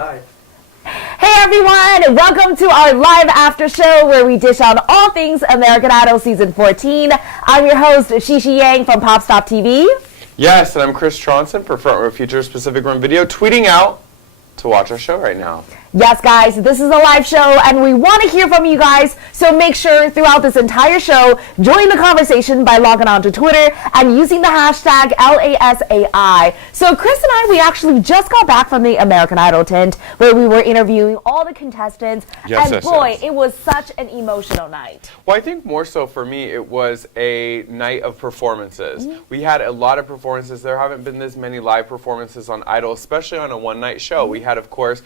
Live. Hey everyone, welcome to our live after show where we dish on all things American Idol Season 14. I'm your host, Shishi Yang from PopStopTV. Yes, and I'm Chris Tronson for Front Row Features Pacific Rim Video, tweeting out to watch our show right now. Yes, guys, this is a live show, and we want to hear from you guys, so make sure throughout this entire show, join the conversation by logging on to Twitter and using the hashtag LASAI. So Chris and I, we actually just got back from the American Idol tent where we were interviewing all the contestants, and boy, it was such an emotional night. Well, I think more so for me, it was a night of performances. We had a lot of performances. There haven't been this many live performances on Idol, especially on a one-night show. We had, of course,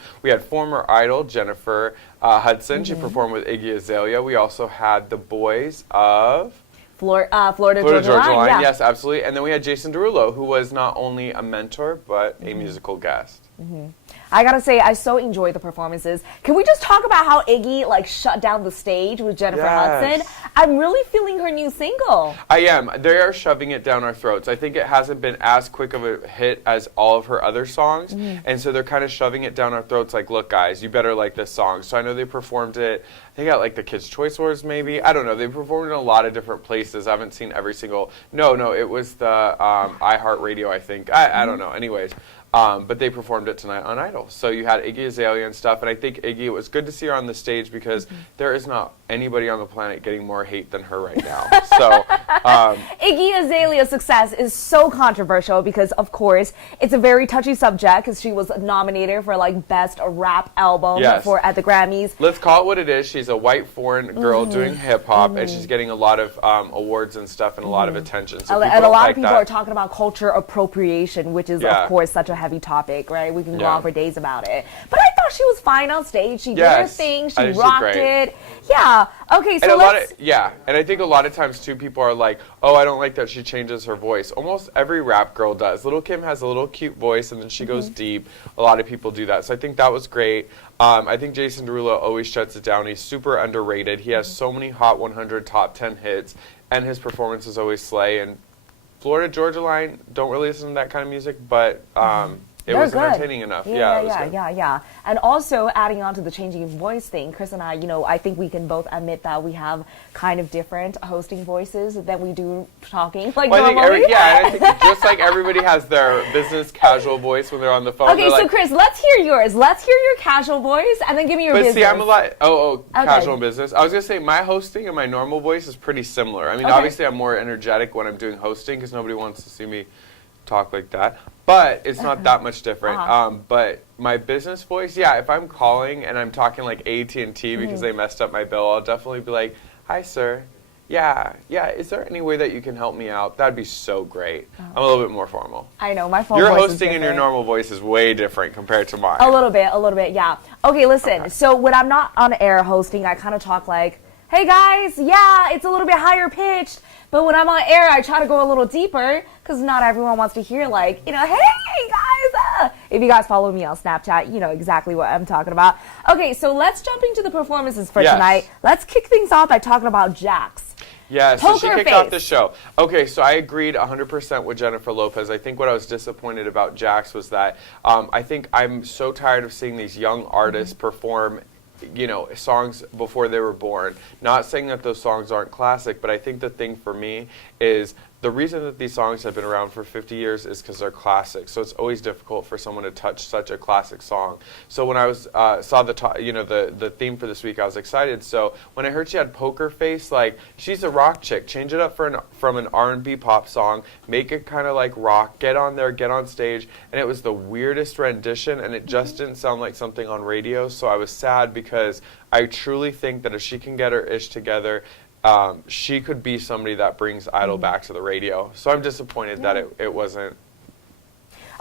former Idol Jennifer Hudson. She performed with Iggy Azalea. We also had the boys of Florida Georgia Line. Yeah. Yes, absolutely. And then we had Jason Derulo, who was not only a mentor but a musical guest. I gotta say, I so enjoyed the performances. Can we just talk about how Iggy shut down the stage with Jennifer Hudson? I'm really feeling her new single. I am. They are shoving it down our throats. I think it hasn't been as quick of a hit as all of her other songs, and so they're kind of shoving it down our throats like, look guys, you better like this song. So I know they performed it, they got the Kids' Choice Awards maybe. I don't know. They performed in a lot of different places. I haven't seen every single, no, it was the iHeartRadio, I think. I don't know. Anyways. But they performed it tonight on Idol. So you had Iggy Azalea and stuff, and I think Iggy, it was good to see her on the stage because there is not anybody on the planet getting more hate than her right now. So Iggy Azalea's success is so controversial because, of course, it's a very touchy subject because she was nominated for Best Rap Album at the Grammys. Let's call it what it is. She's a white foreign girl doing hip hop, and she's getting a lot of awards and stuff and a lot of attention. So and a lot of people are talking about culture appropriation, which is, of course, such a heavy topic, right? We can go on for days about it. But I thought she was fine on stage. She did her thing. She rocked it. Yeah. Okay, so and I think a lot of times, too, people are like, oh, I don't like that she changes her voice. Almost every rap girl does. Little Kim has a little cute voice, and then she goes deep. A lot of people do that. So I think that was great. I think Jason Derulo always shuts it down. He's super underrated. He has so many Hot 100 top 10 hits, and his performances always slay. And Florida Georgia Line, don't really listen to that kind of music, but it was entertaining enough. Yeah. And also, adding on to the changing voice thing, Chris and I, I think we can both admit that we have kind of different hosting voices than we do talking normally. I think just like everybody has their business casual voice when they're on the phone. Okay, so Chris, let's hear yours. Let's hear your casual voice, and then give me your business. But see, I'm a lot, casual business. I was going to say, my hosting and my normal voice is pretty similar. I mean, obviously, I'm more energetic when I'm doing hosting because nobody wants to see me talk like that. But it's not that much different. But my business voice, if I'm calling and I'm talking like AT&T because they messed up my bill, I'll definitely be like, hi, sir. Yeah, is there any way that you can help me out? That'd be so great. I'm a little bit more formal. I know, my phone voice is hosting and your normal voice is way different compared to mine. A little bit, yeah. Okay, listen, so when I'm not on air hosting, I kind of talk like, hey guys, it's a little bit higher pitched. But when I'm on air, I try to go a little deeper because not everyone wants to hear hey guys. If you guys follow me on Snapchat, you know exactly what I'm talking about. Okay, so let's jump into the performances for tonight. Let's kick things off by talking about Jax. Yeah, so she kicked off the show. Okay, so I agreed 100% with Jennifer Lopez. I think what I was disappointed about Jax was that I think I'm so tired of seeing these young artists perform songs before they were born. Not saying that those songs aren't classic, but I think the thing for me is the reason that these songs have been around for 50 years is because they're classics. So it's always difficult for someone to touch such a classic song. So when I was saw the theme for this week, I was excited. So when I heard she had Poker Face, she's a rock chick. Change it up from an R&B pop song, make it kind of like rock. Get on there, get on stage, and it was the weirdest rendition, and it just didn't sound like something on radio. So I was sad because I truly think that if she can get her ish together, she could be somebody that brings Idol back to the radio. So I'm disappointed that it wasn't.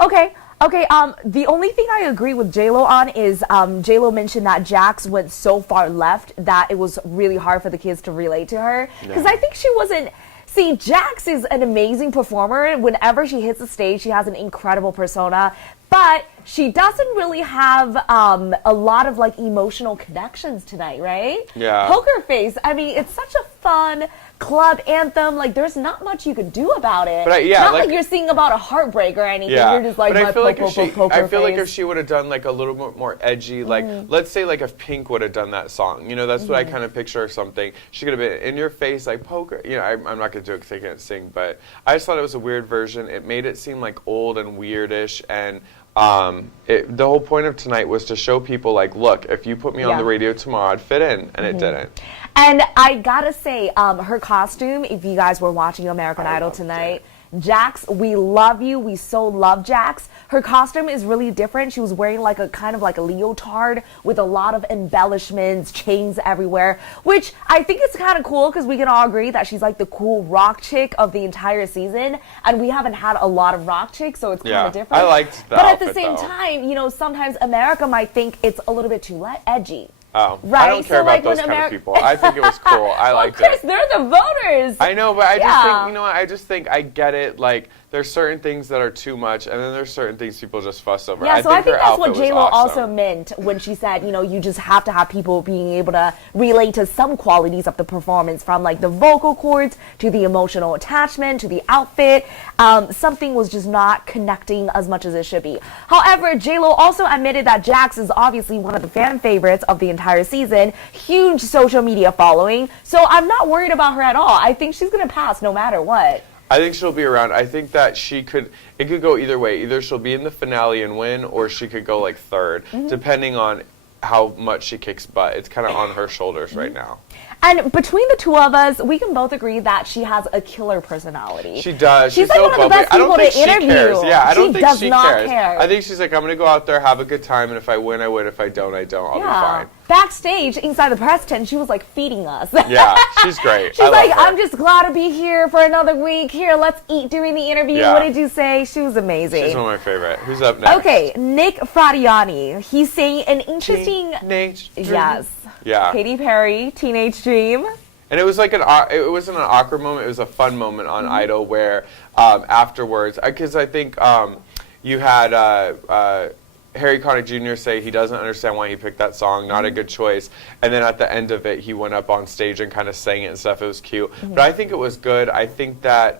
Okay. The only thing I agree with J-Lo on is J-Lo mentioned that Jax went so far left that it was really hard for the kids to relate to her. Because I think she wasn't. See, Jax is an amazing performer. Whenever she hits the stage, she has an incredible persona. but she doesn't really have a lot of like emotional connections tonight, right? Yeah. Poker Face. I mean, it's such a fun club anthem. Like, there's not much you could do about it. But yeah, not like you're singing about a heartbreak or anything. Yeah. You're just like, but I feel like if she would have done like a little bit more edgy, like let's say like if Pink would have done that song, you know, that's what I kind of picture or something. She could have been in your face like poker. You know, I'm not gonna do it because I can't sing, but I just thought it was a weird version. It made it seem like old and weirdish, and the whole point of tonight was to show people like, look, if you put me on the radio tomorrow, I'd fit in, and it didn't. And I gotta say, her costume, if you guys were watching American Idol tonight, Jax, we love you. We so love Jax. Her costume is really different. She was wearing like a kind of like a leotard with a lot of embellishments, chains everywhere, which I think is kind of cool because we can all agree that she's like the cool rock chick of the entire season. And we haven't had a lot of rock chicks, so it's kind of different. I liked that. But at the same time, you know, sometimes America might think it's a little bit too edgy. Oh, right? I don't care about those kind of people. I think it was cool. I liked it. Of course, they're the voters. I know, but I just think, you know what, I just think I get it. Like, there's certain things that are too much, and then there's certain things people just fuss over. Yeah, so I think that's what J-Lo awesome. also meant when she said, you know, you just have to have people being able to relate to some qualities of the performance, from like the vocal cords to the emotional attachment to the outfit. Something was just not connecting as much as it should be. However, J-Lo also admitted that Jax is obviously one of the fan favorites of the entire season, huge social media following, so I'm not worried about her at all. I think she's going to pass no matter what. I think she'll be around. I think that it could go either way. Either she'll be in the finale and win, or she could go like third, depending on how much she kicks butt. It's kind of on her shoulders right now. And between the two of us, we can both agree that she has a killer personality. She does. She's like so one of the best people to interview. Cares. Yeah, I don't think does she not cares. care. I think she's like, I'm going to go out there, have a good time, and if I win, I win. If I don't, I don't. I'll be fine. Backstage, inside the press tent, she was like feeding us. Yeah, she's great. She's like, I'm just glad to be here for another week. Here, let's eat during the interview. Yeah. What did you say? She was amazing. She's one of my favorite. Who's up next? Okay, Nick Fradiani. He's saying an interesting... Teenage Dream. Yes. Yeah. Katy Perry, Teenage Dream. And it was like it wasn't an awkward moment. It was a fun moment on Idol where afterwards, because I think you had Harry Connick Jr. say he doesn't understand why he picked that song, not a good choice. And then at the end of it, he went up on stage and kind of sang it and stuff. It was cute. But I think it was good. I think that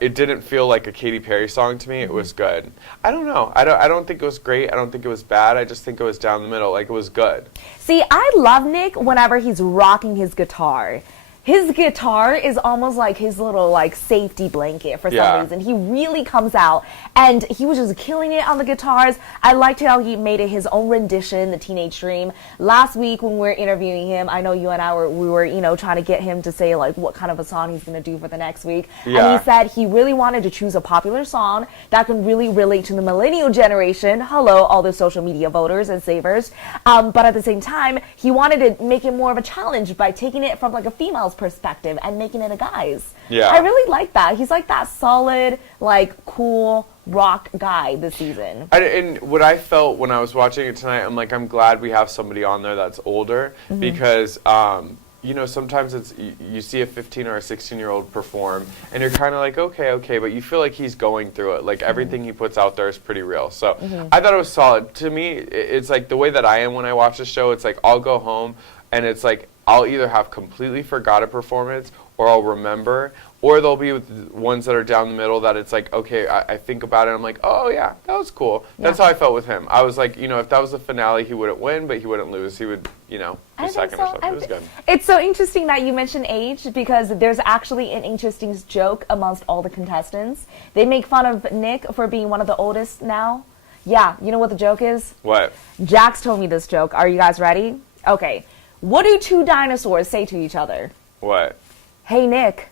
it didn't feel like a Katy Perry song to me. It was good. I don't know. I don't think it was great. I don't think it was bad. I just think it was down the middle. Like, it was good. See, I love Nick whenever he's rocking his guitar. His guitar is almost like his little like safety blanket for some reason. He really comes out, and he was just killing it on the guitars. I liked how he made it his own rendition, the Teenage Dream. Last week when we were interviewing him, I know you and I were you know, trying to get him to say like what kind of a song he's going to do for the next week. Yeah. And he said he really wanted to choose a popular song that can really relate to the millennial generation. Hello, all the social media voters and savers. But at the same time, he wanted to make it more of a challenge by taking it from like a female's perspective and making it a guy's. Yeah. I really like that. He's like that solid, like cool rock guy this season. And what I felt when I was watching it tonight, I'm like, I'm glad we have somebody on there that's older because you know, sometimes it's you see a 15 or a 16-year-old perform and you're kind of like, okay, but you feel like he's going through it. Like everything he puts out there is pretty real. So I thought it was solid. To me, it's like the way that I am when I watch the show. It's like I'll go home and it's like I'll either have completely forgot a performance or I'll remember, or there'll be ones that are down the middle that it's like, okay, I think about it, I'm like, oh yeah, that was cool. That's how I felt with him. I was like, you know, if that was the finale, he wouldn't win, but he wouldn't lose. He would, you know, be second or something. It was good. It's so interesting that you mentioned age because there's actually an interesting joke amongst all the contestants. They make fun of Nick for being one of the oldest now. Yeah, you know what the joke is? What? Jax told me this joke. Are you guys ready? Okay. What do two dinosaurs say to each other? What? Hey, Nick.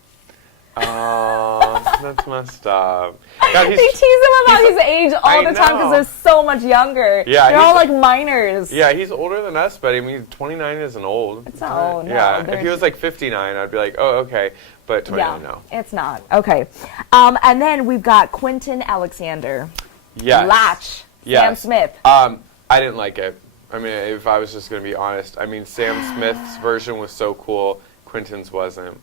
Oh, that's messed up. God, they tease him about his age all the time because they're so much younger. Yeah, they're all like minors. Yeah, he's older than us, but I mean, 29 isn't old. It's not old, no. Yeah, if he was like 59, I'd be like, oh, okay. But 29, no. It's not. Okay. And then we've got Quentin Alexander. Yes. Latch. Yes. Sam Smith. I didn't like it. I mean, if I was just going to be honest, I mean, Sam Smith's version was so cool. Quentin's wasn't.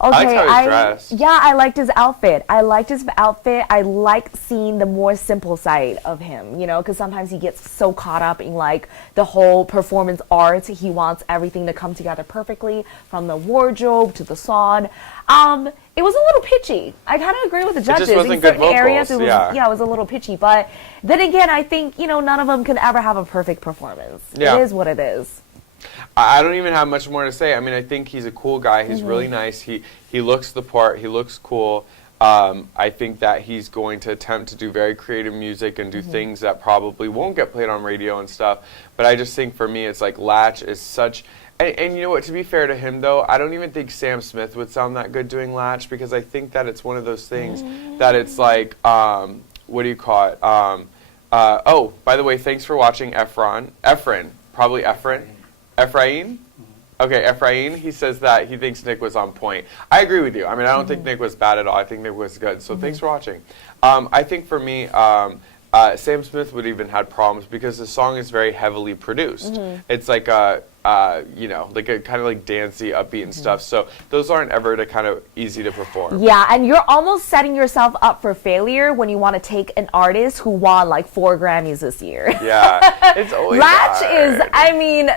Okay, I liked how he dressed. Yeah, I liked his outfit. I like seeing the more simple side of him, you know, because sometimes he gets so caught up in like the whole performance art. He wants everything to come together perfectly, from the wardrobe to the song. It was a little pitchy. I kind of agree with the judges. It just wasn't in good certain areas, vocals, it was a little pitchy. But then again, I think, you know, none of them can ever have a perfect performance. Yeah. It is what it is. I don't even have much more to say. I mean, I think he's a cool guy. He's really nice. He looks the part. He looks cool. I think that he's going to attempt to do very creative music and do things that probably won't get played on radio and stuff. But I just think for me, it's like Latch is such... And you know what, to be fair to him, though, I don't even think Sam Smith would sound that good doing Latch, because I think that it's one of those things that it's like, what do you call it? Oh, by the way, thanks for watching Ephraim. Okay, Ephraim, he says that he thinks Nick was on point. I agree with you. I mean, I don't think Nick was bad at all. I think Nick was good. So thanks for watching. I think for me, Sam Smith would even had problems because the song is very heavily produced. It's like you know, like a kind of like dancey, upbeat and stuff. So those aren't ever kind of easy to perform. Yeah, and you're almost setting yourself up for failure when you want to take an artist who won like 4 Grammys this year. Yeah, it's always Latch hard. is, I mean,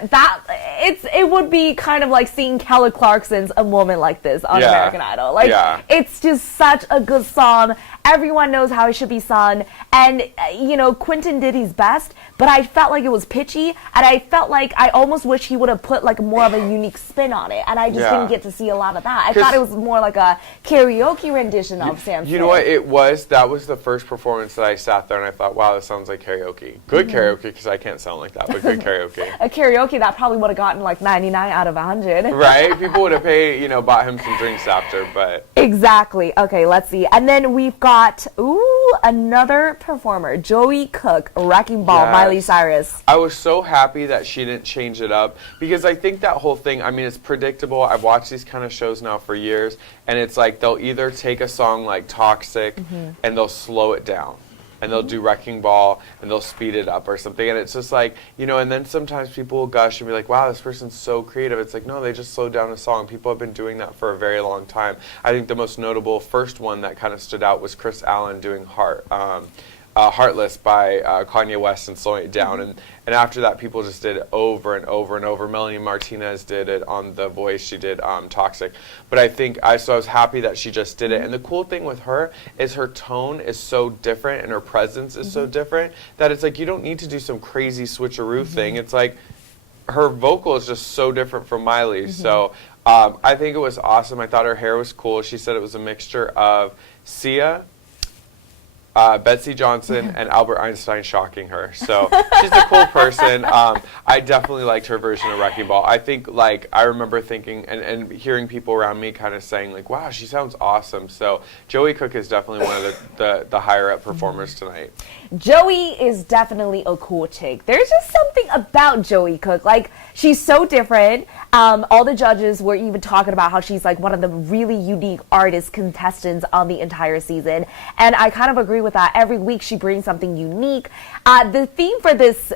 it would be kind of like seeing Kelly Clarkson's A Moment Like This on American Idol. Like, it's just such a good song. Everyone knows how it should be sung. And, you know, Quentin did his best, but I felt like it was pitchy, and I felt like I almost wish he would have put like more of a unique spin on it, and I just didn't get to see a lot of that. I thought it was more like a karaoke rendition of Sam Smith. You know what it was? That was the first performance that I sat there and I thought, wow, this sounds like karaoke. Good karaoke, because I can't sound like that, but good karaoke. A karaoke that probably would have gotten like 99 out of 100. Right? People would have paid, you know, bought him some drinks after, but... Exactly. Okay, let's see. And then we've got, another performer, Joey Cook, Wrecking Ball, Miley Cyrus. I was so happy that she didn't change it up, because I think that whole thing, I mean, it's predictable. I've watched these kind of shows now for years, and it's like they'll either take a song like Toxic and they'll slow it down, and they'll do Wrecking Ball and they'll speed it up or something, and it's just like, you know, and then sometimes people will gush and be like, wow, this person's so creative. It's like, no, they just slowed down a song. People have been doing that for a very long time. I think the most notable first one that kind of stood out was Chris Allen doing Heartless by Kanye West and slowing it down, and after that people just did it over and over and over. Melanie Martinez did it on The Voice. She did Toxic, but I think I was happy that she just did it. And the cool thing with her is her tone is so different and her presence is so different that it's like you don't need to do some crazy switcheroo thing. It's like her vocal is just so different from Miley. So I think it was awesome. I thought her hair was cool. She said it was a mixture of Sia, Betsy Johnson, and Albert Einstein shocking her. So she's a cool person. I definitely liked her version of Wrecking Ball. I think, like, I remember thinking and hearing people around me kind of saying, like, wow, she sounds awesome. So Joey Cook is definitely one of the higher up performers tonight. Joey is definitely a cool chick. There's just something about Joey Cook. Like, she's so different. All the judges were even talking about how she's like one of the really unique artist contestants on the entire season. And I kind of agree with that. Every week she brings something unique. The theme for this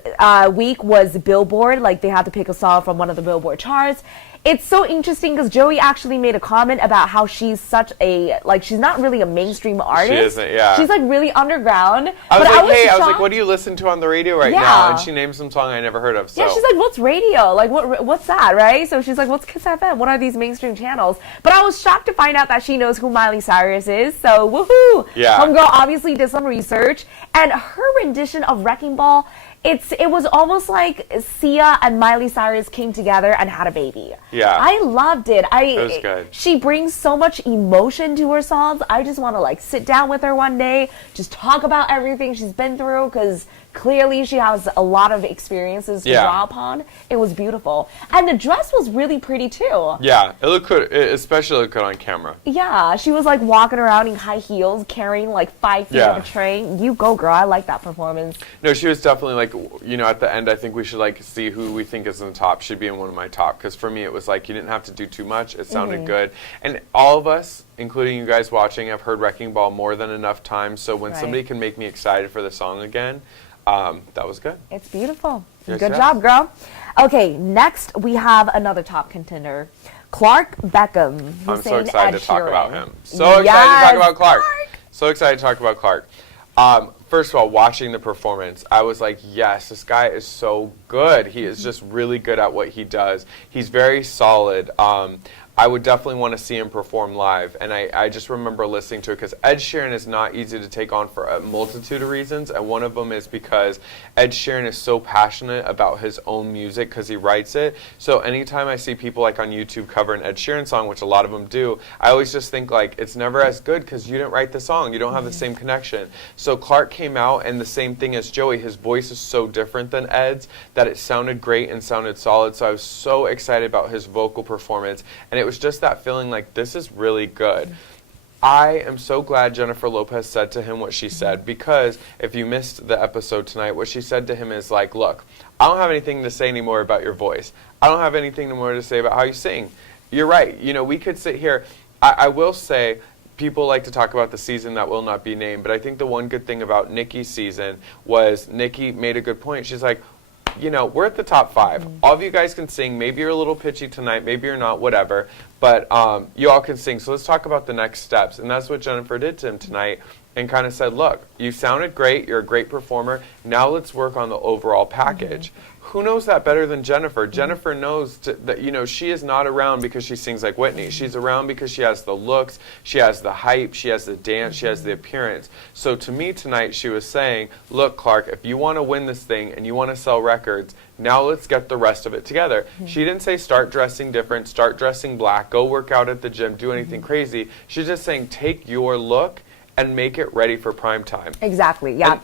week was Billboard. Like, they had to pick a song from one of the Billboard charts. It's so interesting because Joey actually made a comment about how she's such a, like, she's not really a mainstream artist. She isn't, yeah. She's like really underground. I was like, what do you listen to on the radio right now? And she named some song I never heard of. So. Yeah, she's like, what's radio? Like, what's that, right? So she's like, what's Kiss FM? What are these mainstream channels? But I was shocked to find out that she knows who Miley Cyrus is. So, woohoo! Yeah. Homegirl obviously did some research. And her rendition of Wrecking Ball, it was almost like Sia and Miley Cyrus came together and had a baby. Yeah. I loved it. It was good. She brings so much emotion to her songs. I just want to like sit down with her one day, just talk about everything she's been through, because clearly she has a lot of experiences to draw upon. It was beautiful. And the dress was really pretty too. Yeah, it looked good. It especially looked good on camera. Yeah, she was like walking around in high heels, carrying like 5 feet of a tray. You go, girl. I like that performance. No, she was definitely like, you know, at the end, I think we should like see who we think is in the top. Should be in one of my top. Because for me, it was like you didn't have to do too much. It sounded good. And all of us, including you guys watching, have heard Wrecking Ball more than enough times. So when somebody can make me excited for the song again, that was good. It's beautiful. Yes, good job, girl. Okay, next we have another top contender, Clark Beckham. I'm so Hussein excited Ed to talk Sheeran. about him. So excited to talk about Clark. Clark. So excited to talk about Clark. First of all, watching the performance, I was like, yes, this guy is so good. He is just really good at what he does. He's very solid. I would definitely want to see him perform live. And I just remember listening to it because Ed Sheeran is not easy to take on for a multitude of reasons. And one of them is because Ed Sheeran is so passionate about his own music because he writes it. So anytime I see people like on YouTube cover an Ed Sheeran song, which a lot of them do, I always just think like it's never as good because you didn't write the song. You don't have the same connection. So Clark came out and the same thing as Joey. His voice is so different than Ed's that it sounded great and sounded solid. So I was so excited about his vocal performance. And it was just that feeling like this is really good. I am so glad Jennifer Lopez said to him what she said, because if you missed the episode tonight, what she said to him is like, look, I don't have anything to say anymore about your voice. I don't have anything more to say about how you sing. You're right. You know, we could sit here. I will say, people like to talk about the season that will not be named, but I think the one good thing about Nikki's season was Nikki made a good point. She's like, you know, we're at the top 5. All of you guys can sing. Maybe you're a little pitchy tonight. Maybe you're not, whatever. But you all can sing. So let's talk about the next steps. And that's what Jennifer did to him tonight and kind of said, look, you sounded great. You're a great performer. Now let's work on the overall package. Who knows that better than Jennifer? Jennifer knows that, you know, she is not around because she sings like Whitney. She's around because she has the looks, she has the hype, she has the dance, she has the appearance. So to me tonight, she was saying, look, Clark, if you want to win this thing and you want to sell records, now let's get the rest of it together. She didn't say start dressing different, start dressing black, go work out at the gym, do anything crazy. She's just saying take your look and make it ready for prime time. Exactly, yeah.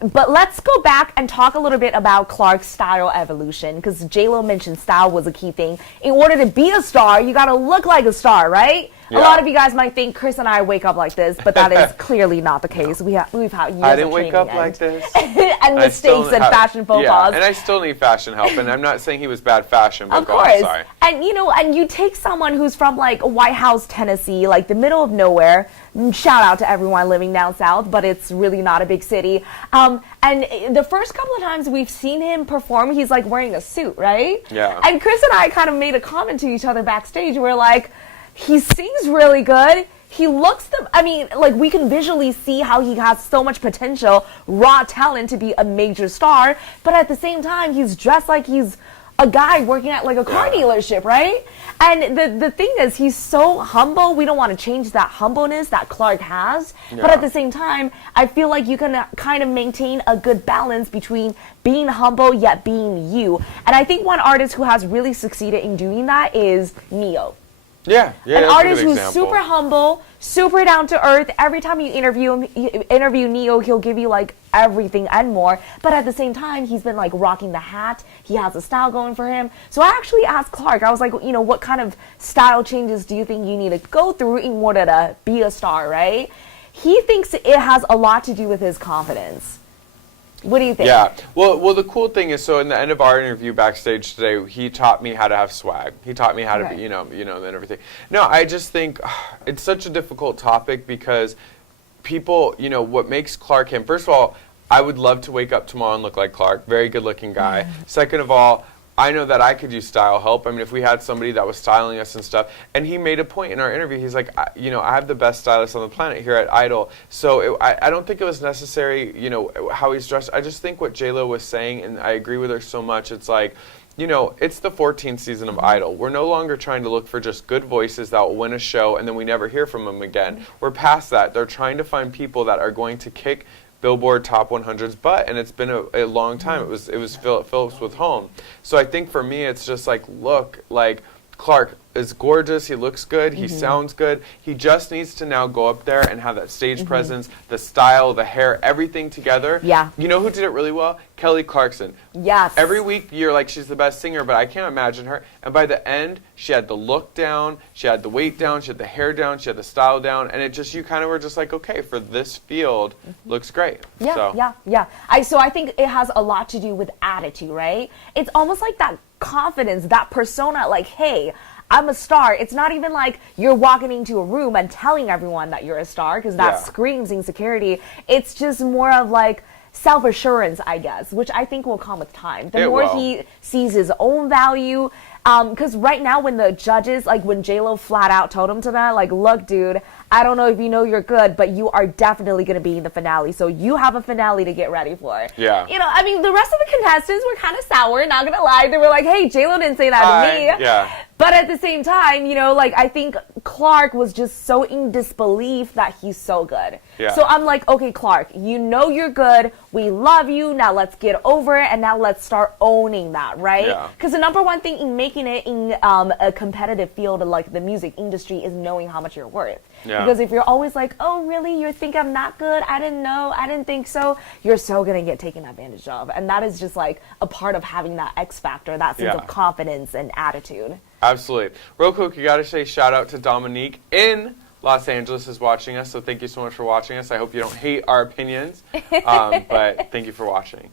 But let's go back and talk a little bit about Clark's style evolution, because J-Lo mentioned style was a key thing. In order to be a star, you got to look like a star, right? Yeah. A lot of you guys might think Chris and I wake up like this, but that is clearly not the case. We've had years I didn't of wake up training like this. and mistakes and fashion faux pas. And I still need fashion help, and I'm not saying he was bad fashion, but Of course. sorry. And you know, and you take someone who's from like White House, Tennessee, like the middle of nowhere. Shout out to everyone living down south, but it's really not a big city. And the first couple of times we've seen him perform, he's like wearing a suit, right? Yeah. And Chris and I kind of made a comment to each other backstage. We're like, he sings really good. He looks like we can visually see how he has so much potential, raw talent to be a major star, but at the same time, he's dressed like he's a guy working at like a car dealership, right? And the thing is, he's so humble. We don't want to change that humbleness that Clark has, but at the same time, I feel like you can kind of maintain a good balance between being humble yet being you. And I think one artist who has really succeeded in doing that is Neo. Yeah, An artist who's super humble, super down to earth. Every time you interview Neo, he'll give you like everything and more. But at the same time, he's been like rocking the hat. He has a style going for him. So I actually asked Clark, I was like, you know, what kind of style changes do you think you need to go through in order to be a star, right? He thinks it has a lot to do with his confidence. What do you think? Yeah. Well, the cool thing is, so in the end of our interview backstage today, he taught me how to have swag. He taught me how to be, you know, and everything. No, I just think it's such a difficult topic because people, you know, what makes Clark him. First of all, I would love to wake up tomorrow and look like Clark. Very good-looking guy. Second of all, I know that I could use style help. I mean, if we had somebody that was styling us and stuff, and he made a point in our interview, he's like, you know, I have the best stylist on the planet here at Idol. So I don't think it was necessary, you know, how he's dressed. I just think what J-Lo was saying, and I agree with her so much, it's like, you know, it's the 14th season of Idol. We're no longer trying to look for just good voices that will win a show and then we never hear from them again. We're past that. They're trying to find people that are going to kick Billboard Top 100's butt, and it's been a long time. It was Phillips with Home. So I think for me, it's just like, look, like Clark is gorgeous. He looks good. He sounds good. He just needs to now go up there and have that stage presence, the style, the hair, everything together. Yeah. You know who did it really well? Kelly Clarkson. Yes. Every week you're like, she's the best singer, but I can't imagine her. And by the end, she had the look down, she had the weight down, she had the hair down, she had the style down, and it just, you kind of were just like, okay, for this field, looks great. Yeah. So I think it has a lot to do with attitude, right? It's almost like that confidence, that persona, like, hey, I'm a star. It's not even like you're walking into a room and telling everyone that you're a star, because that screams insecurity. It's just more of like self-assurance, I guess, which I think will come with time. The more he sees his own value, Because right now when the judges, like when J-Lo flat out told him to that, like, look, dude, I don't know if you know you're good, but you are definitely going to be in the finale. So you have a finale to get ready for. Yeah. You know, I mean, the rest of the contestants were kind of sour, not going to lie. They were like, hey, J-Lo didn't say that to me. Yeah. But at the same time, you know, like, I think Clark was just so in disbelief that he's so good. Yeah. So I'm like, okay, Clark, you know you're good. We love you. Now let's get over it. And now let's start owning that, right? Yeah. Because the number one thing in making it in a competitive field like the music industry is knowing how much you're worth. Yeah. Because if you're always like, oh, really? You think I'm not good? I didn't know. I didn't think so. You're so going to get taken advantage of. And that is just like a part of having that X factor, that sense of confidence and attitude. Absolutely. Real quick, you got to say shout out to Dominique in Los Angeles is watching us, so thank you so much for watching us. I hope you don't hate our opinions, but thank you for watching.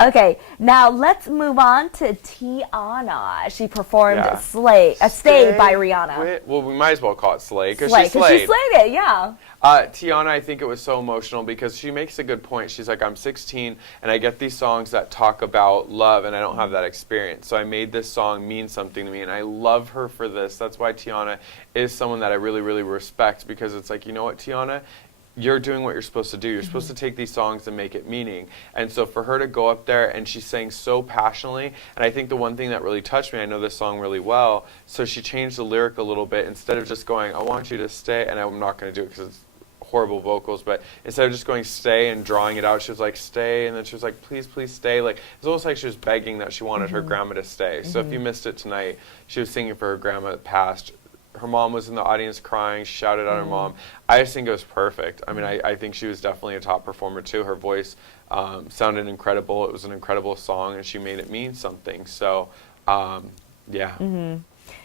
Okay, now let's move on to Tiana. She performed Stay by Rihanna. Well, we might as well call it Slay, because Slay, she slayed. She slayed it, yeah. Tiana, I think it was so emotional because she makes a good point. She's like, I'm 16, and I get these songs that talk about love, and I don't have that experience. So I made this song mean something to me, and I love her for this. That's why Tiana is someone that I really, really respect, because it's like, you know what, Tiana? You're doing what you're supposed to do. You're supposed to take these songs and make it meaning. And so for her to go up there and she sang so passionately, and I think the one thing that really touched me, I know this song really well, so she changed the lyric a little bit. Instead of just going, I want you to stay, and I'm not going to do it because it's horrible vocals, but instead of just going stay and drawing it out, she was like, stay, and then she was like, please, please stay. Like, it's almost like she was begging that she wanted her grandma to stay. So if you missed it tonight, she was singing for her grandma that passed. Her mom was in the audience crying. She shouted at her mom. I just think it was perfect. I mean, I think she was definitely a top performer too. Her voice sounded incredible. It was an incredible song, and she made it mean something. So, yeah.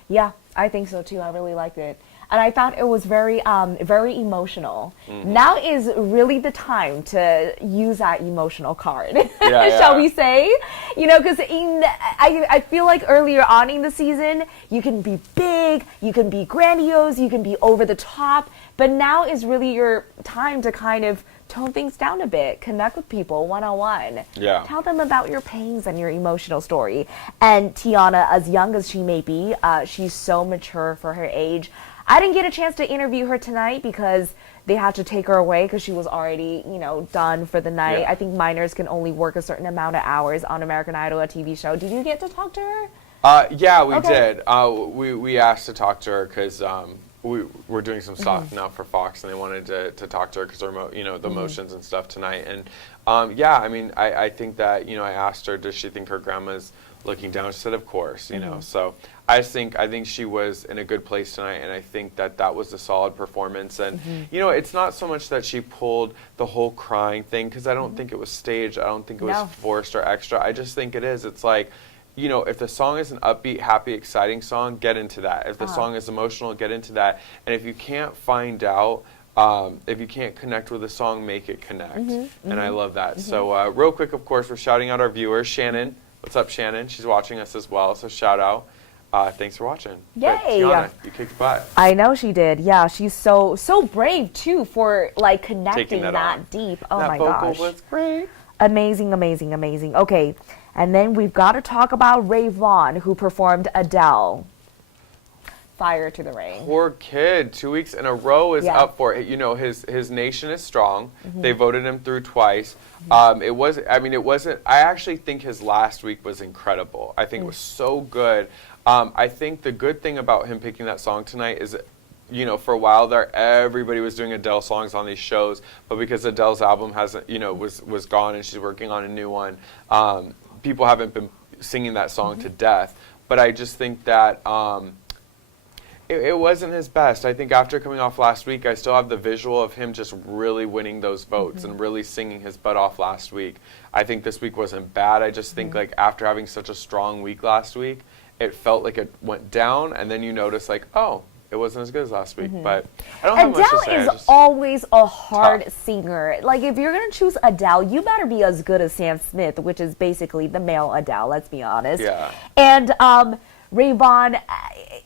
Yeah, I think so too. I really liked it. And I thought it was very emotional. Now is really the time to use that emotional card, shall we say? You know, because I feel like earlier on in the season, you can be big, you can be grandiose, you can be over the top, but now is really your time to kind of tone things down a bit, connect with people one-on-one. Yeah. Tell them about your pains and your emotional story. And Tiana, as young as she may be, she's so mature for her age. I didn't get a chance to interview her tonight because they had to take her away because she was already, you know, done for the night. Yeah. I think minors can only work a certain amount of hours on American Idol, a TV show. Did you get to talk to her? Yeah, we did. We asked to talk to her because we're doing some stuff now for Fox, and they wanted to talk to her because the motions and stuff tonight. And yeah, I mean, I think that, you know, I asked her, does she think her grandma's looking down? She said, of course, you know. So I think she was in a good place tonight, and I think that was a solid performance. And you know, it's not so much that she pulled the whole crying thing, because I don't think it was staged. I don't think it was forced or extra. I just think it is. It's like, you know, if the song is an upbeat, happy, exciting song, get into that. If the song is emotional, get into that. And if you can't find out, if you can't connect with a song, make it connect. And I love that. So real quick, of course, we're shouting out our viewers. Shannon, what's up, Shannon? She's watching us as well, so shout out. Thanks for watching. Yay! But Tiana, you kicked butt. I know she did. Yeah, she's so brave too for like connecting that deep. Oh my gosh, that vocal was great. Amazing, amazing, amazing. Okay, and then we've got to talk about Rayon, who performed Adele. Fire to the Rain. Poor kid, 2 weeks in a row is up for it. You know, his nation is strong. They voted him through twice. It wasn't. I actually think his last week was incredible. I think it was so good. I think the good thing about him picking that song tonight is, you know, for a while there, everybody was doing Adele songs on these shows, but because Adele's album hasn't, you know, was gone and she's working on a new one, people haven't been singing that song to death. But I just think that it wasn't his best. I think after coming off last week, I still have the visual of him just really winning those votes and really singing his butt off last week. I think this week wasn't bad. I just think like after having such a strong week last week, it felt like it went down, and then you notice like, oh, it wasn't as good as last week. But I don't have much to say. Adele is always a hard singer. Like, if you're going to choose Adele, you better be as good as Sam Smith, which is basically the male Adele, let's be honest. Yeah. And Rayon,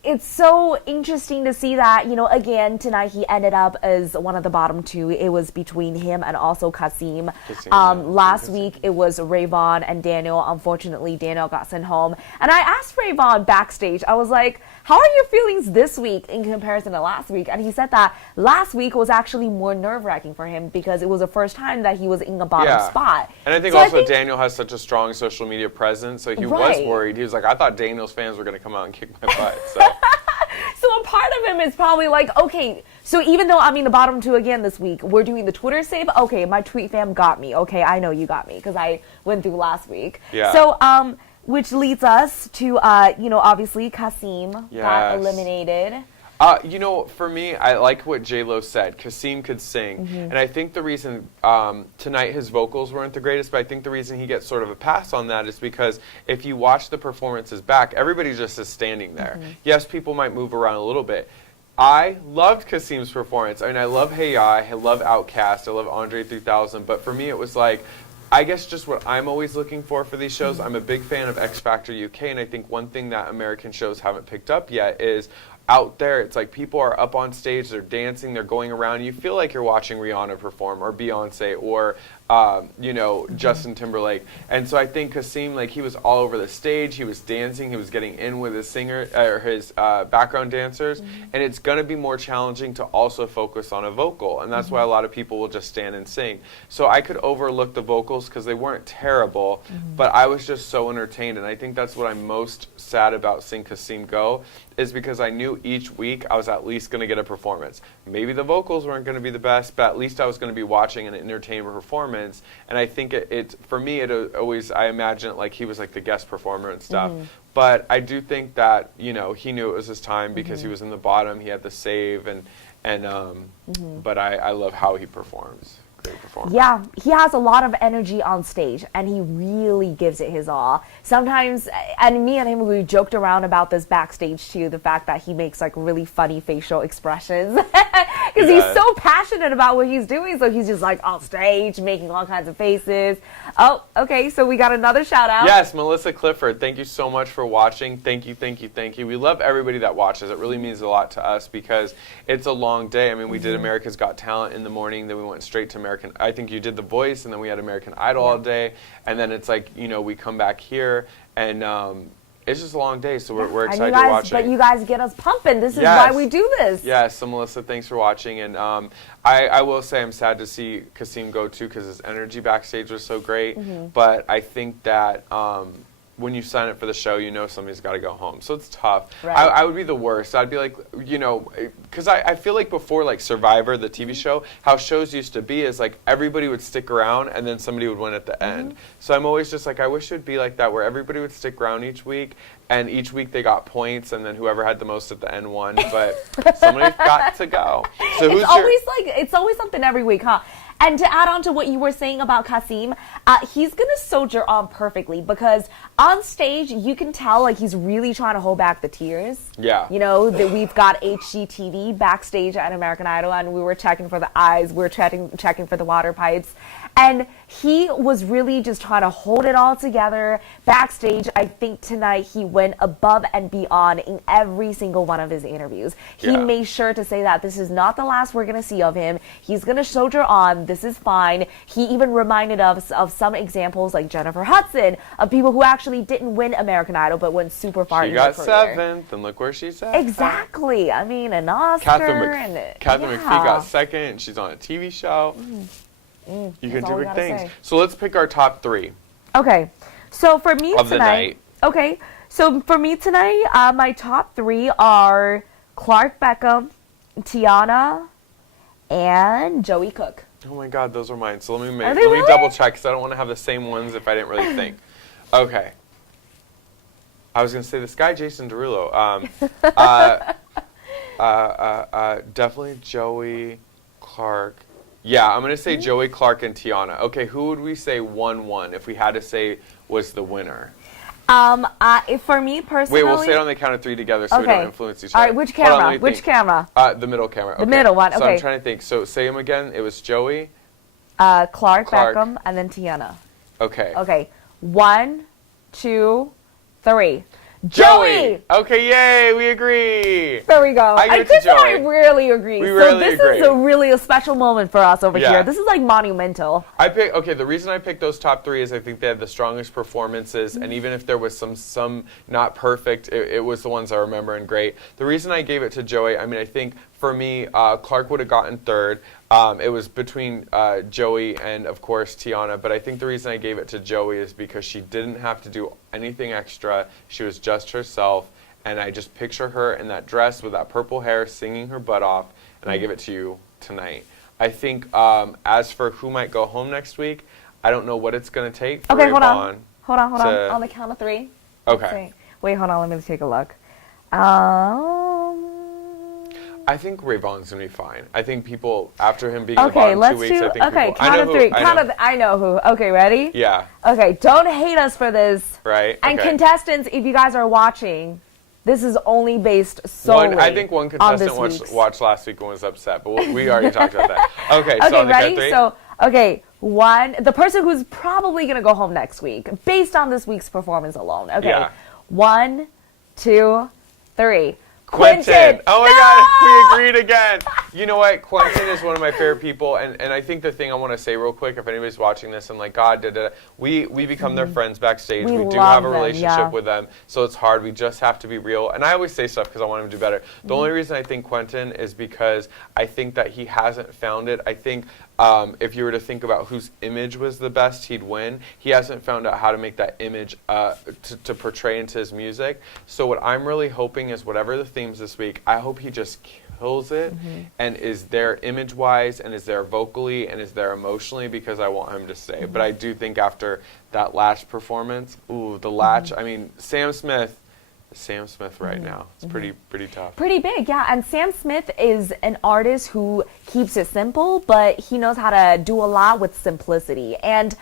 it's so interesting to see that, again, tonight he ended up as one of the bottom two. It was between him and also Qassim. Last week it was Rayon and Daniel. Unfortunately, Daniel got sent home. And I asked Rayon backstage, I was like, how are your feelings this week in comparison to last week? And he said that last week was actually more nerve-wracking for him because it was the first time that he was in a bottom spot. And I think Daniel has such a strong social media presence, so he was worried. He was like, I thought Daniel's fans were going to come out and kick my butt. So a part of him is probably like, okay, so even though I'm in the bottom two again this week, we're doing the Twitter save. Okay, my tweet fam got me. Okay, I know you got me because I went through last week. Yeah. So, which leads us to, obviously Qassim got eliminated. For me, I like what J-Lo said. Qassim could sing. And I think the reason tonight his vocals weren't the greatest, but I think the reason he gets sort of a pass on that is because if you watch the performances back, everybody just is standing there. Yes, people might move around a little bit. I loved Qassim's performance. I mean, I love Hey Ya, I love Outkast, I love Andre 3000, but for me it was like, I guess just what I'm always looking for these shows. I'm a big fan of X Factor UK, and I think one thing that American shows haven't picked up yet is out there, it's like people are up on stage, they're dancing, they're going around. You feel like you're watching Rihanna perform or Beyonce or Justin Timberlake. And so I think Qassim, like, he was all over the stage. He was dancing. He was getting in with his his background dancers. And it's going to be more challenging to also focus on a vocal. And that's why a lot of people will just stand and sing. So I could overlook the vocals because they weren't terrible, but I was just so entertained. And I think that's what I'm most sad about seeing Qassim go, is because I knew each week I was at least going to get a performance. Maybe the vocals weren't going to be the best, but at least I was going to be watching an entertainment performance. And I think for me, I imagine it like he was like the guest performer and stuff. But I do think that, he knew it was his time because he was in the bottom. He had the save, but I love how he performs. Great performer. Yeah, he has a lot of energy on stage, and he really gives it his all. Sometimes, and me and him, we joked around about this backstage too, the fact that he makes like really funny facial expressions because he's so passionate about what he's doing. So he's just like on stage making all kinds of faces. Oh, okay, so we got another shout out. Yes, Melissa Clifford, thank you so much for watching. Thank you, thank you, thank you. We love everybody that watches. It really means a lot to us because it's a long day. I mean, we did America's Got Talent in the morning, then we went straight to I think you did The Voice, and then we had American Idol all day, and then it's like, we come back here, and it's just a long day, so we're excited to watch it. But you guys get us pumping. This is why we do this. Yes, so Melissa, thanks for watching, and I will say I'm sad to see Qassim go too, because his energy backstage was so great, but I think that when you sign up for the show, somebody's got to go home. So it's tough. Right. I would be the worst. I'd be like, because I feel like before, like Survivor, the TV show, how shows used to be is like everybody would stick around and then somebody would win at the end. So I'm always just like, I wish it would be like that, where everybody would stick around each week, and each week they got points, and then whoever had the most at the end won. But somebody's got to go. So it's always something every week, huh? And to add on to what you were saying about Qassim, he's going to soldier on perfectly because on stage, you can tell like he's really trying to hold back the tears. Yeah. That we've got HGTV backstage at American Idol, and we were checking for the eyes, we were checking for the water pipes. And he was really just trying to hold it all together. Backstage, I think tonight he went above and beyond in every single one of his interviews. He made sure to say that this is not the last we're going to see of him. He's going to soldier on. This is fine. He even reminded us of some examples like Jennifer Hudson, of people who actually didn't win American Idol but went super far in their career. She got 7th, and look where she's at. Exactly. I mean, an Oscar. Catherine McPhee got 2nd, and she's on a TV show. You can do big things. So let's pick our top 3. Okay. So for me of tonight. Okay. So for me tonight, my top 3 are Clark Beckham, Tiana, and Joey Cook. Oh my God, those are mine. So let me double check because I don't want to have the same ones if I didn't really think. Okay. I was gonna say this guy Jason Derulo. Definitely Joey, Clark. Yeah, I'm going to say Joey, Clark, and Tiana. Okay, who would we say won if we had to say was the winner? For me personally... Wait, we'll say it on the count of 3 together so we don't influence each other. All right, which camera? Which camera? The middle camera. Okay. The middle one, okay. So I'm trying to think. So say them again. It was Joey, Clark, Beckham, and then Tiana. Okay. Okay, 1, 2, 3. Joey! Okay, yay, we agree. There we go. I give it to Chris and I Joey. rarely agree. We rarely this agree. is a really a special moment for us over Yeah. here. This is like monumental. The reason I picked those top three is I think they had the strongest performances, and even if there was some not perfect, it was the ones I remember and great. The reason I gave it to Joey, I mean, I think for me, Clark would have gotten third. It was between Joey and, of course, Tiana, but I think the reason I gave it to Joey is because she didn't have to do anything extra. She was just herself, and I just picture her in that dress with that purple hair singing her butt off, and I give it to you tonight. I think as for who might go home next week, I don't know what it's going to take for Okay, hold Rayon on. On the count of three. Okay. Wait, hold on. Let me take a look. I think Rayvon's going to be fine. I think people, after him being in the Okay, bottom let's 2 weeks, do. I think Okay, people, count of three. I know who. Okay, ready? Yeah. Okay, don't hate us for this. Right. And okay. contestants, if you guys are watching, this is only based solely I think one contestant watched last week and was upset, but we already talked about that. Okay, so Okay, on the count ready? of three. So, okay, the person who's probably going to go home next week, based on this week's performance alone. Okay, Yeah. 1, 2, 3. Quentin! Oh my God, we agreed again. You know what? Quentin is one of my favorite people, and I think the thing I want to say real quick, if anybody's watching this and like, God, we become their friends backstage. We do have a relationship with them, so it's hard. We just have to be real. And I always say stuff because I want him to do better. The only reason I think Quentin is because I think that he hasn't found it. I think if you were to think about whose image was the best, he'd win. He hasn't found out how to make that image to portray into his music. So what I'm really hoping is whatever the themes this week, I hope he just kills it and is there image-wise and is there vocally and is there emotionally, because I want him to stay. But I do think after that Latch performance, the Latch, I mean, Sam Smith right now. It's pretty tough. Pretty big, yeah. And Sam Smith is an artist who keeps it simple, but he knows how to do a lot with simplicity. And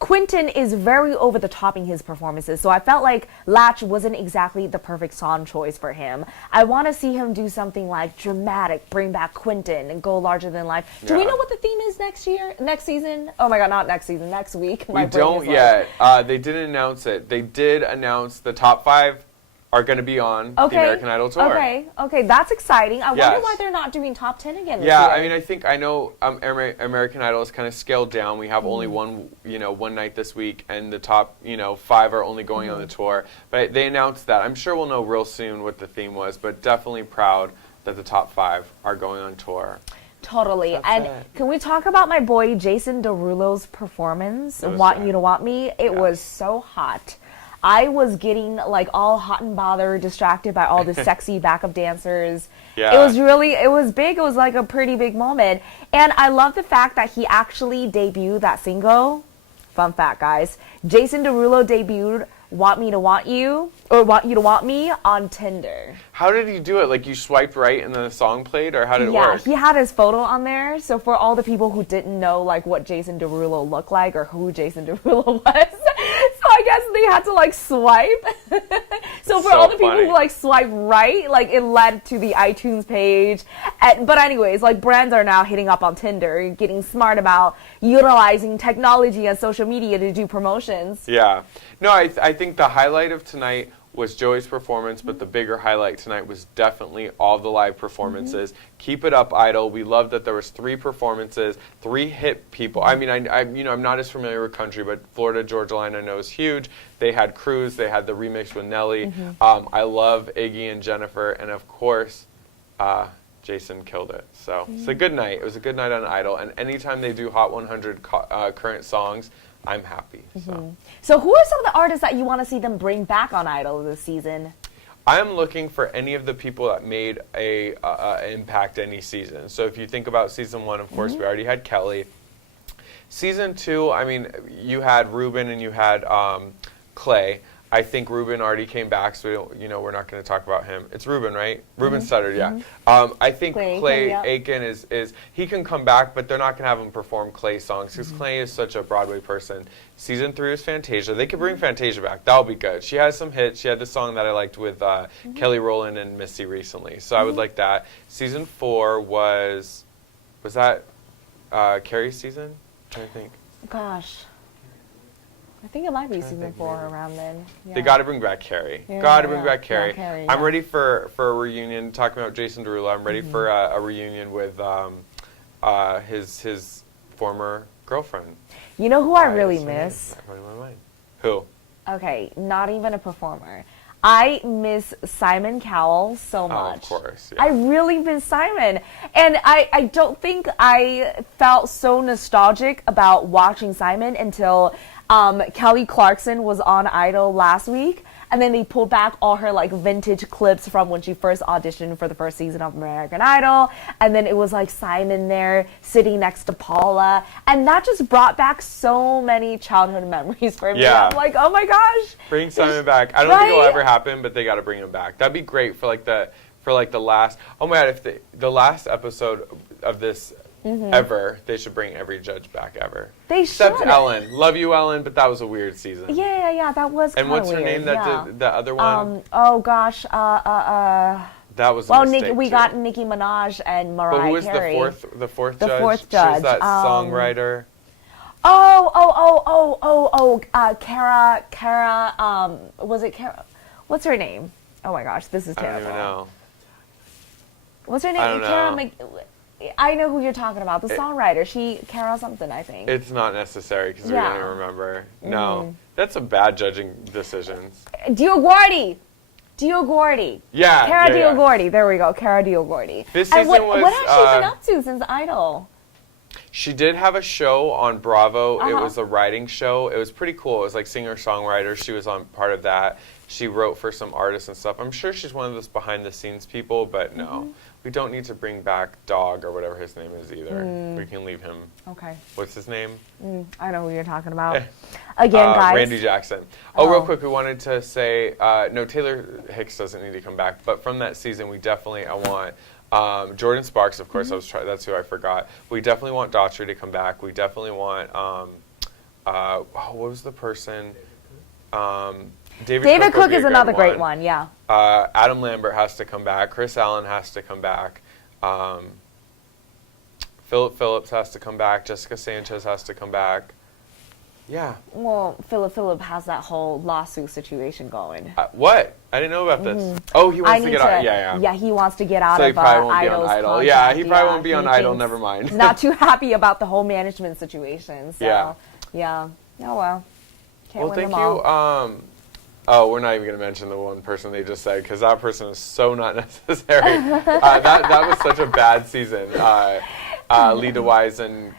Quentin is very over the top in his performances, so I felt like Latch wasn't exactly the perfect song choice for him. I want to see him do something like dramatic, bring back Quentin, and go larger than life. Do we know what the theme is next season? Oh my God, not next season, next week. We don't yet. They didn't announce it. They did announce the top 5 are going to be on the American Idol tour. Okay, that's exciting. I wonder why they're not doing top 10 again this year. I mean, I know American Idol is kind of scaled down. We have only one night this week, and the top 5 are only going on the tour. But they announced that. I'm sure we'll know real soon what the theme was, but definitely proud that the top 5 are going on tour. Totally. That's and it. Can we talk about my boy Jason Derulo's performance? Want You to Want Me? It was so hot. I was getting like all hot and bothered, distracted by all the sexy backup dancers. Yeah. It was big. It was like a pretty big moment. And I love the fact that he actually debuted that single. Fun fact, guys. Jason Derulo debuted Want Me to Want You, or Want You to Want Me on Tinder. How did he do it? Like you swiped right and then the song played, or how did it work? Yeah, he had his photo on there. So for all the people who didn't know like what Jason Derulo looked like or who Jason Derulo was, so I guess they had to like swipe. So for all the people who like swipe right, like it led to the iTunes page. But anyways, like brands are now hitting up on Tinder, getting smart about utilizing technology and social media to do promotions. Yeah. No, I think the highlight of tonight was Joey's performance, but the bigger highlight tonight was definitely all the live performances. Keep it up, Idol. We love that there was 3 performances, 3 hit people. I mean, I'm not as familiar with country, but Florida Georgia Line I know is huge. They had Cruz, they had the remix with Nelly. I love Iggy and Jennifer, and of course, Jason killed it. So it's a good night. It was a good night on Idol, and anytime they do Hot 100 current songs, I'm happy. So who are some of the artists that you want to see them bring back on Idol this season? I'm looking for any of the people that made a impact any season. So if you think about season 1, of course, we already had Kelly. Season 2, I mean, you had Ruben and you had Clay. I think Ruben already came back, so we're not going to talk about him. It's Ruben, right? Ruben stuttered, yeah. I think Clay Aiken is he can come back, but they're not going to have him perform Clay songs because Clay is such a Broadway person. Season 3 is Fantasia. They could bring Fantasia back. That'll be good. She has some hits. She had the song that I liked with Kelly Rowland and Missy recently, so I would like that. Season 4 was that Carrie's season? I'm trying to think. Gosh. I think it might be season 4 around then. Yeah. They got to bring back Carrie. Yeah, Got to bring back Carrie. Yeah, Carrie, I'm ready for a reunion. Talking about Jason Derulo, I'm ready for a reunion with his former girlfriend. You know who I really miss? Who? Okay, not even a performer. I miss Simon Cowell so much. Oh, of course. Yeah. I really miss Simon. And I don't think I felt so nostalgic about watching Simon until Kelly Clarkson was on Idol last week. And then they pulled back all her like vintage clips from when she first auditioned for the first season of American Idol. And then it was like Simon there sitting next to Paula. And that just brought back so many childhood memories for me. Yeah. I'm like, oh my gosh. Bring Simon back. I don't think it'll ever happen, but they got to bring him back. That'd be great for the last. Oh my God! If the last episode of this ever, they should bring every judge back ever. They Except should. Ellen. Love you, Ellen, but that was a weird season. Yeah. That was. And what's her name? That did the other one. Oh gosh. That was. Well, a mistake we too. got Nicki Minaj and Mariah Carey. But who was the fourth judge? The fourth She was judge. that songwriter. Kara. Was it Kara? What's her name? Oh my gosh, this is terrible. I don't even know. What's her name? I don't know. I know who you're talking about. The songwriter. Kara something, I think. It's not necessary because we don't even remember. No, that's some bad judging decisions. DioGuardi. Yeah. Kara DioGuardi. There we go. Kara DioGuardi. This season what was. What has she been up to since Idol? She did have a show on Bravo. It was a writing show. It was pretty cool. It was like singer-songwriter. She was on part of that. She wrote for some artists and stuff. I'm sure she's one of those behind-the-scenes people, but no. We don't need to bring back Dog or whatever his name is either. We can leave him. Okay. What's his name? I know who you're talking about. Again, guys. Randy Jackson. Oh, real quick, we wanted to say, no, Taylor Hicks doesn't need to come back. But from that season, I want Jordan Sparks, of course. That's who I forgot. We definitely want Daughtry to come back. We definitely want, what was the person? David Cook is another great one, yeah. Adam Lambert has to come back. Chris Allen has to come back. Philip Phillips has to come back. Jessica Sanchez has to come back. Yeah. Well, Philip has that whole lawsuit situation going. What? I didn't know about this. Oh, he wants to get out. Yeah, he wants to get out so of he probably won't be on Idol's Idol. contract. Yeah, he probably won't be on Idol. Never mind. He's not too happy about the whole management situation. So, yeah. Oh, well. Can't win them all. Oh, we're not even going to mention the one person they just said because that person is so not necessary. That was such a bad season. Lee DeWise and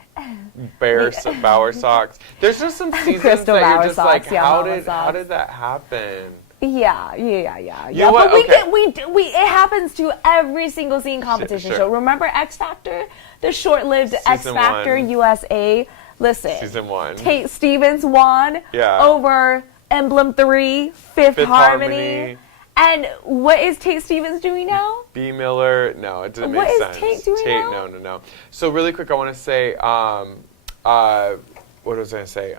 Bauer Sox. There's just some seasons Crystal that Bauer you're just Sox, like, how Sox. did that happen? Yeah. You know what? But it happens to every single singing competition Sure. show. Remember X Factor? The short-lived X Season Factor 1. USA. Listen. Season 1. Tate Stevens won over Emblem 3, Fifth Harmony. And what is Tate Stevens doing now? B. Miller. No, it didn't make sense. sense. What is Tate doing now? No. So really quick, I want to say, what was I going to say?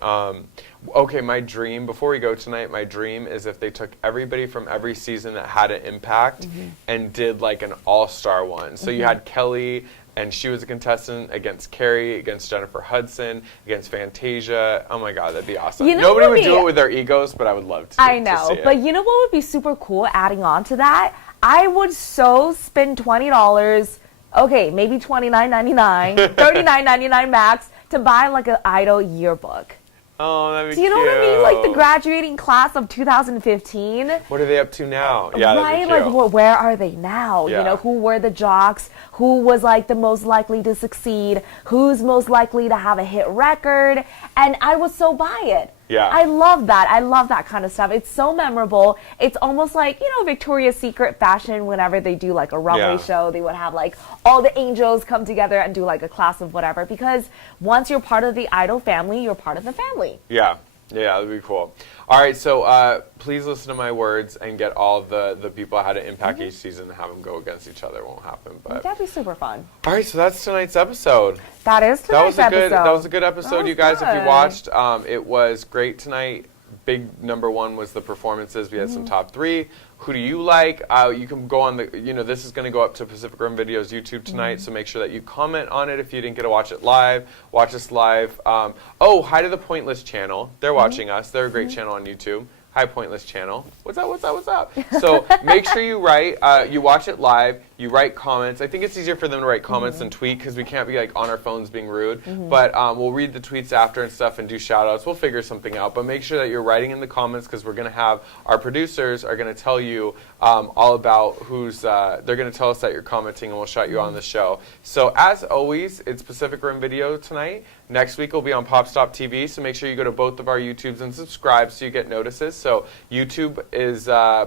Okay, my dream, before we go tonight, my dream is if they took everybody from every season that had an impact and did like an all-star one. So you had Kelly, and she was a contestant against Carrie, against Jennifer Hudson, against Fantasia. Oh my God, that'd be awesome. Nobody would do it with their egos, but I would love to. I know, but you know what would be super cool adding on to that? I would so spend $20, okay, maybe $29.99, $39.99 max, to buy like an Idol yearbook. Oh, that'd be Do you know what I mean? Like the graduating class of 2015. What are they up to now? Yeah, right? that'd be cute. Like, where are they now? Yeah. You know, who were the jocks? Who was like the most likely to succeed? Who's most likely to have a hit record? And I would so buy it. Yeah. I love that. I love that kind of stuff. It's so memorable. It's almost like, Victoria's Secret fashion whenever they do like a runway show. They would have like all the angels come together and do like a class of whatever. Because once you're part of the Idol family, you're part of the family. Yeah, that'd be cool. All right, so please listen to my words and get all the people that had an impact each season and have them go against each other. It won't happen, but That'd be super fun. All right, so that's tonight's episode. That is tonight's episode. That was a good episode, you guys. If you watched, it was great tonight. big number one was the performances. We had some top 3. Who do you like? You can go on the, this is going to go up to Pacific Rim Videos YouTube tonight, so make sure that you comment on it if you didn't get to watch it live. Watch us live. Hi to the Pointless channel. They're watching us. They're a great channel on YouTube. Hi, Pointless channel. What's up, what's up, what's up? So make sure you write, you watch it live, you write comments. I think it's easier for them to write comments than tweet because we can't be like on our phones being rude. But we'll read the tweets after and stuff and do shout outs. We'll figure something out. But make sure that you're writing in the comments because we're going to have, our producers are going to tell you all about who's, they're going to tell us that you're commenting and we'll shout you on the show. So as always, it's Pacific Rim Video tonight. Next week will be on PopStopTV, so make sure you go to both of our YouTubes and subscribe so you get notices. So YouTube is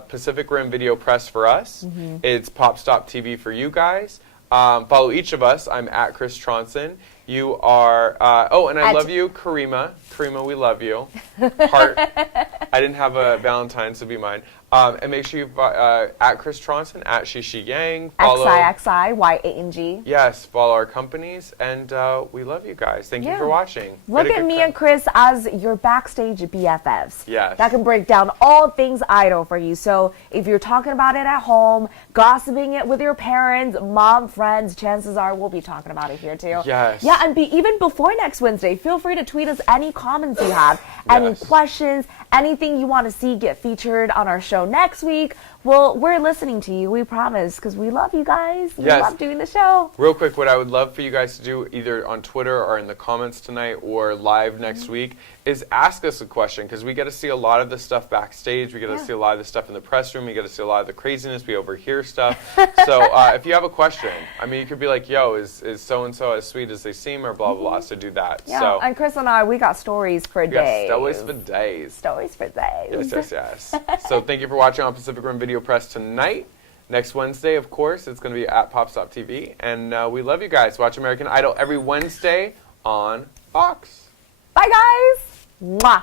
Pacific Rim Video Press for us. It's PopStopTV for you guys. Follow each of us. I'm at Chris Tronson. You are, and I love you, Karima. Karima, we love you. Heart. I didn't have a Valentine, so be mine. And make sure you at Chris Tronson, at Shishi Yang. Follow XIXIYANG. Yes, follow our companies, and we love you guys. Thank you for watching. Look at me and Chris as your backstage BFFs. Yes. That can break down all things idol for you. So if you're talking about it at home, gossiping it with your parents, mom, friends, chances are we'll be talking about it here too. Yes. Yeah, and even before next Wednesday, feel free to tweet us any comments you have, any questions, anything you want to see get featured on our show next week. Well, we're listening to you, we promise, because we love you guys. We love doing the show. Real quick, what I would love for you guys to do, either on Twitter or in the comments tonight or live next week, is ask us a question, because we get to see a lot of the stuff backstage. We get to see a lot of the stuff in the press room. We get to see a lot of the craziness. We overhear stuff. So if you have a question, I mean, you could be like, yo, is so-and-so as sweet as they seem, or blah, blah, blah. So do that. Yeah, so, and Chris and I, we got stories for days. Stories for days. Stories for days. Yes. So thank you for watching on Pacific Rim Video Press tonight. Next Wednesday, of course, it's going to be at PopStopTV. And we love you guys. Watch American Idol every Wednesday on Fox. Bye, guys. Mwah.